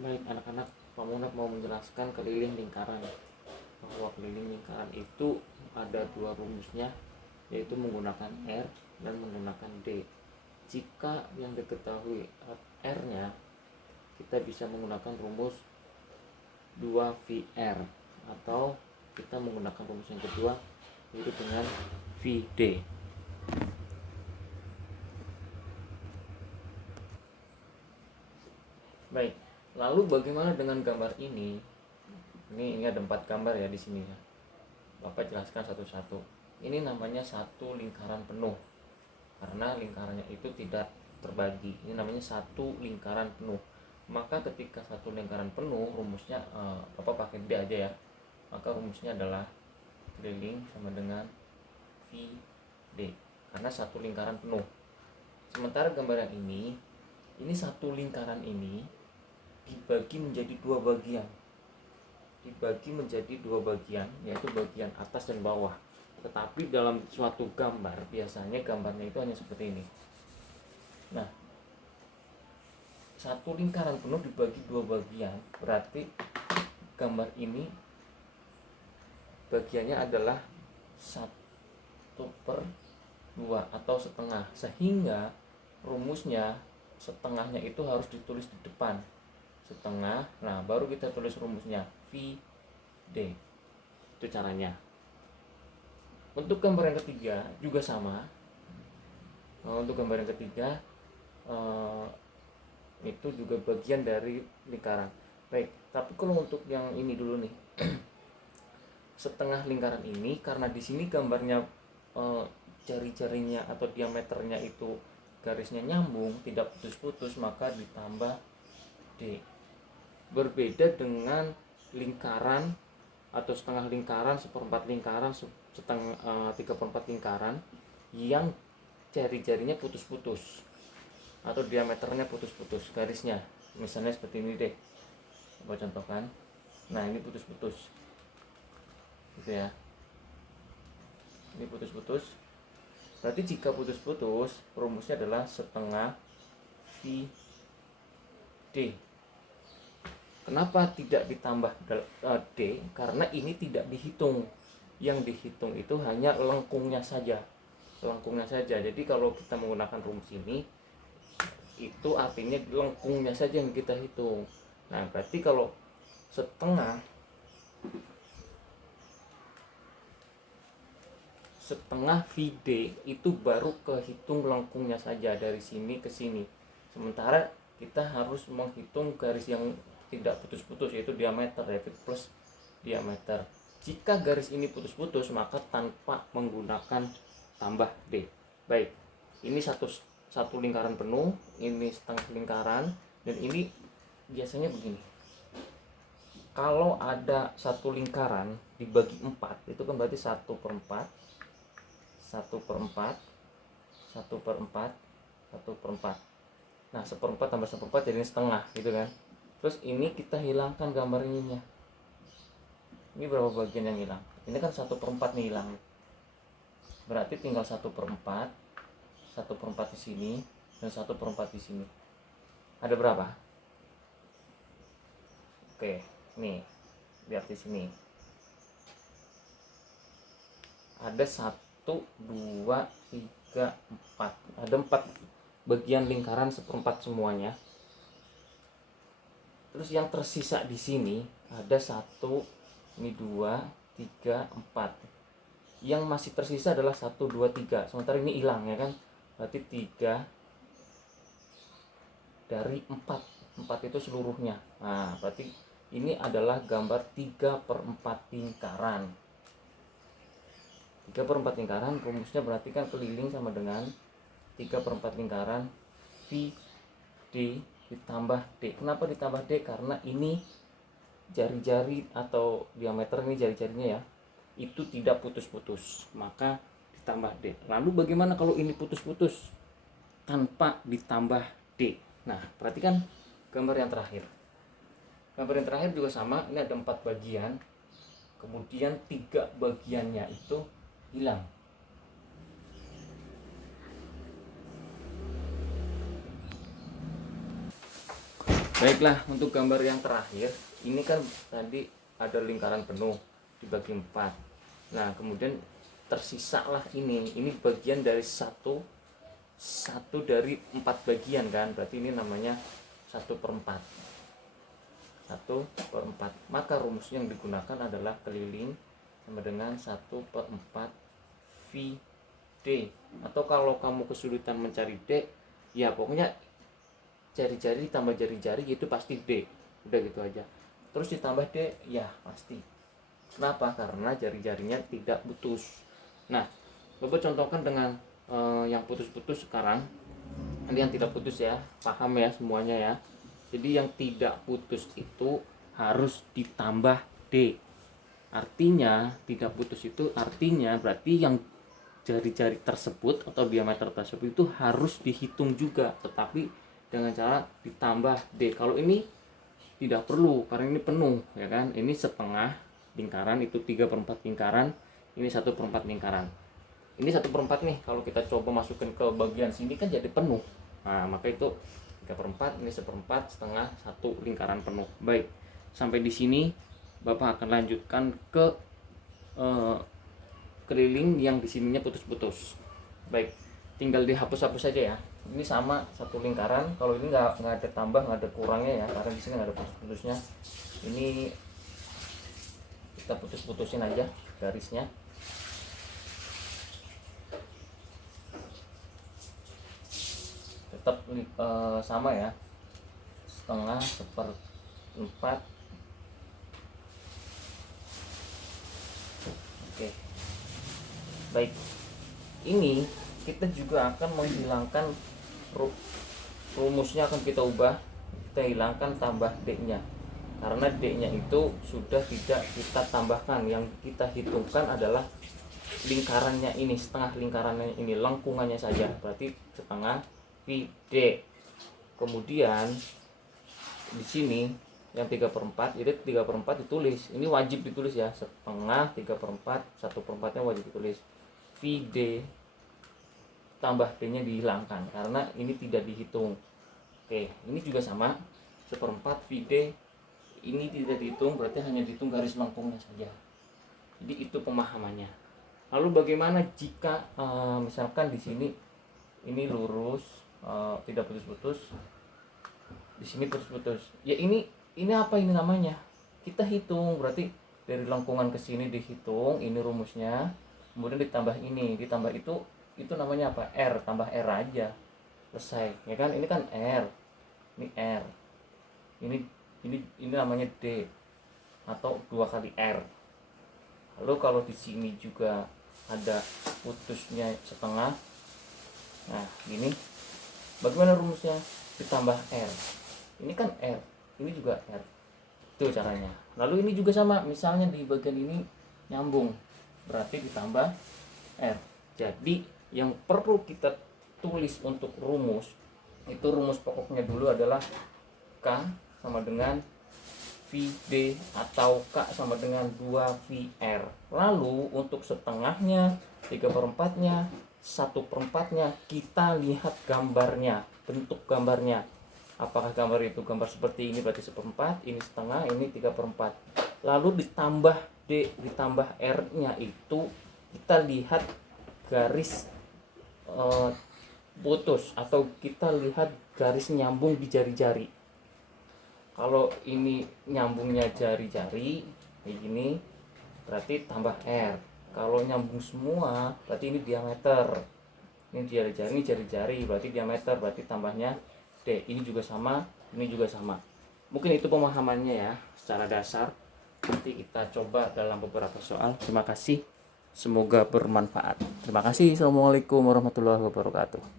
Baik anak-anak, Pak Munaf mau menjelaskan keliling lingkaran, bahwa keliling lingkaran itu ada dua rumusnya, yaitu menggunakan R dan menggunakan D. Jika yang diketahui R-nya, kita bisa menggunakan rumus 2VR, atau kita menggunakan rumus yang kedua, yaitu dengan VD. Baik, lalu bagaimana dengan gambar ini? Ini ada 4 gambar ya di sini ya. Bapak jelaskan satu-satu. Ini namanya satu lingkaran penuh, karena lingkarannya itu tidak terbagi. Ini namanya satu lingkaran penuh. Maka ketika satu lingkaran penuh, rumusnya Bapak pakai D aja ya. Maka rumusnya adalah keliling sama dengan VD, karena satu lingkaran penuh. Sementara gambar yang ini satu lingkaran ini dibagi menjadi dua bagian. Yaitu bagian atas dan bawah. Tetapi dalam suatu gambar, biasanya gambarnya itu hanya seperti ini. Nah, satu lingkaran penuh dibagi dua bagian, berarti gambar ini bagiannya adalah 1/2 atau setengah, sehingga rumusnya setengahnya itu harus ditulis di depan, setengah. Nah, baru kita tulis rumusnya VD. Itu caranya. Untuk gambar yang ketiga juga sama. Untuk gambar yang ketiga itu juga bagian dari lingkaran. Baik, tapi kalau untuk yang ini dulu nih, setengah lingkaran ini, karena di sini gambarnya jari-jarinya atau diameternya itu garisnya nyambung, tidak putus-putus, maka ditambah D. Berbeda dengan lingkaran atau setengah lingkaran, seperempat lingkaran, setengah 3/4 lingkaran yang jari-jarinya putus-putus atau diameternya putus-putus garisnya. Misalnya seperti ini deh, coba contohkan. Nah, ini putus-putus gitu ya, ini putus-putus. Berarti jika putus-putus, rumusnya adalah setengah VD. Kenapa tidak ditambah D? Karena ini tidak dihitung. Yang dihitung itu hanya lengkungnya saja. Jadi kalau kita menggunakan rumus ini, itu artinya lengkungnya saja yang kita hitung. Nah, berarti kalau setengah VD itu baru kehitung lengkungnya saja dari sini ke sini. Sementara kita harus menghitung garis yang tidak putus-putus, yaitu diameter, yaitu plus diameter. Jika garis ini putus-putus, maka tanpa menggunakan tambah D. Baik, ini satu lingkaran penuh, ini setengah lingkaran, dan ini biasanya begini. Kalau ada satu lingkaran dibagi 4, itu kan berarti 1/4, 1/4, 1/4, 1/4. Nah, 1/4 tambah 1/4 jadi setengah gitu kan. Terus ini kita hilangkan gambar ininya. Ini berapa bagian yang hilang? Ini kan 1/4 nih hilang. Berarti tinggal 1/4, 1/4 di sini dan 1/4 di sini. Ada berapa? Oke, nih lihat di sini. Ada 1, 2, 3, 4. Ada 4 bagian lingkaran 1/4 semuanya. Terus yang tersisa di sini ada 1, ini 2, 3, 4. Yang masih tersisa adalah 1, 2, 3. Sementara ini hilang ya kan. Berarti 3 dari 4. 4 itu seluruhnya. Nah, berarti ini adalah gambar 3/4 lingkaran. 3/4 lingkaran rumusnya berarti kan keliling sama dengan 3/4 lingkaran VD ditambah D. Kenapa ditambah D? Karena ini jari-jari atau diameter ini jari-jarinya ya, itu tidak putus-putus, maka ditambah D. Lalu bagaimana kalau ini putus-putus tanpa ditambah D? Nah, perhatikan gambar yang terakhir. Gambar yang terakhir juga sama, ini ada 4 bagian, kemudian 3 bagiannya itu hilang. Baiklah, untuk gambar yang terakhir, ini kan tadi ada lingkaran penuh dibagi 4. Nah, kemudian tersisa lah ini bagian dari satu dari 4 bagian kan, berarti ini namanya 1/4. 1/4. Maka rumus yang digunakan adalah keliling sama dengan 1/4 VD. Atau kalau kamu kesulitan mencari D, ya pokoknya jari-jari tambah jari-jari itu pasti D, udah gitu aja. Terus ditambah D, ya pasti. Kenapa? Karena jari-jarinya tidak putus. Nah, Bapak contohkan dengan yang putus-putus sekarang. Ini yang tidak putus ya, paham ya semuanya ya. Jadi yang tidak putus itu harus ditambah D. Artinya tidak putus itu artinya berarti yang jari-jari tersebut atau diameter tersebut itu harus dihitung juga, tetapi dengan cara ditambah D. Kalau ini tidak perlu karena ini penuh ya kan, ini setengah lingkaran, itu 3/4 lingkaran, ini 1/4 lingkaran, ini 1/4 nih. Kalau kita coba masukin ke bagian sini kan jadi penuh. Nah, maka itu 3/4, ini 1/4, setengah, 1 lingkaran penuh. Baik, sampai di sini Bapak akan lanjutkan ke keliling yang di sininya putus-putus. Baik, tinggal dihapus-hapus saja ya. Ini sama satu lingkaran. Kalau ini nggak ada tambah, nggak ada kurangnya ya, karena di sini nggak ada putus-putusnya. Ini kita putus-putusin aja garisnya. Tetap sama ya, setengah, 1/4. Oke, baik. Ini kita juga akan menghilangkan rumusnya, akan kita ubah, kita hilangkan tambah D-nya, karena D-nya itu sudah tidak kita tambahkan. Yang kita hitungkan adalah lingkarannya ini, setengah lingkarannya ini, lengkungannya saja, berarti setengah VD. Kemudian di sini yang 3/4, jadi 3/4 ditulis, ini wajib ditulis ya, setengah, 3/4, 1/4 nya wajib ditulis. VD tambah D-nya dihilangkan karena ini tidak dihitung. Oke, ini juga sama, 1/4 VD ini tidak dihitung, berarti hanya dihitung garis lengkungnya saja. Jadi itu pemahamannya. Lalu bagaimana jika misalkan di sini ini lurus, tidak putus-putus, di sini putus-putus, ya ini apa ini namanya, kita hitung, berarti dari lengkungan ke sini dihitung, ini rumusnya, kemudian ditambah ini, ditambah itu namanya apa, R, tambah R aja, selesai ya kan. Ini kan R, ini R, ini namanya D atau 2 kali R. Lalu kalau di sini juga ada putusnya setengah, nah ini bagaimana rumusnya, ditambah R, ini kan R, ini juga R, itu caranya. Lalu ini juga sama, misalnya di bagian ini nyambung, berarti ditambah R. Jadi yang perlu kita tulis untuk rumus itu, rumus pokoknya dulu adalah K sama dengan VD atau K sama dengan 2VR. Lalu untuk setengahnya, 3/4-nya, 1/4-nya, kita lihat gambarnya, bentuk gambarnya. Apakah gambar itu gambar seperti ini, berarti 1/4, ini setengah, ini 3/4. Lalu ditambah D, ditambah R-nya itu kita lihat garis putus, atau kita lihat garis nyambung di jari-jari. Kalau ini nyambungnya jari-jari kayak gini, berarti tambah R. Kalau nyambung semua, berarti ini diameter. Ini jari-jari, berarti diameter, berarti tambahnya D. Ini juga sama, ini juga sama. Mungkin itu pemahamannya ya, secara dasar. Nanti kita coba dalam beberapa soal. Terima kasih. Semoga bermanfaat. Terima kasih. Assalamualaikum warahmatullahi wabarakatuh.